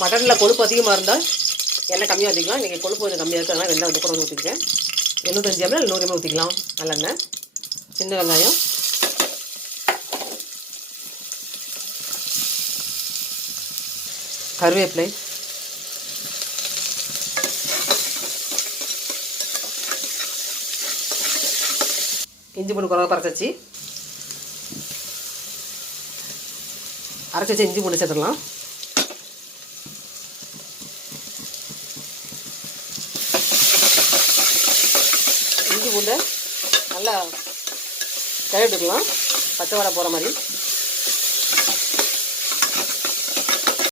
மட்டனில் கொழுப்பு அதிகமாக இருந்தால் எண்ணெய் கம்மியாக ஊற்றிக்கலாம். இன்றைக்கி கொழுப்பு கொஞ்சம் கம்மியாக இருக்குது, அதனால் வெள்ளை வந்து கூட ஊற்றிருக்கேன். 75 ml 100 ml ஊற்றிக்கலாம். நல்லெண்ணெய், சின்ன வெங்காயம், கருவேப்பிலை, இஞ்சி பூண்டு குறவை அரைச்சி இஞ்சி பூண்டு சேர்த்துடலாம். இஞ்சி பூண்டை நல்லா கழுவிட்டுக்கலாம், பச்சை வாடை போகிற மாதிரி.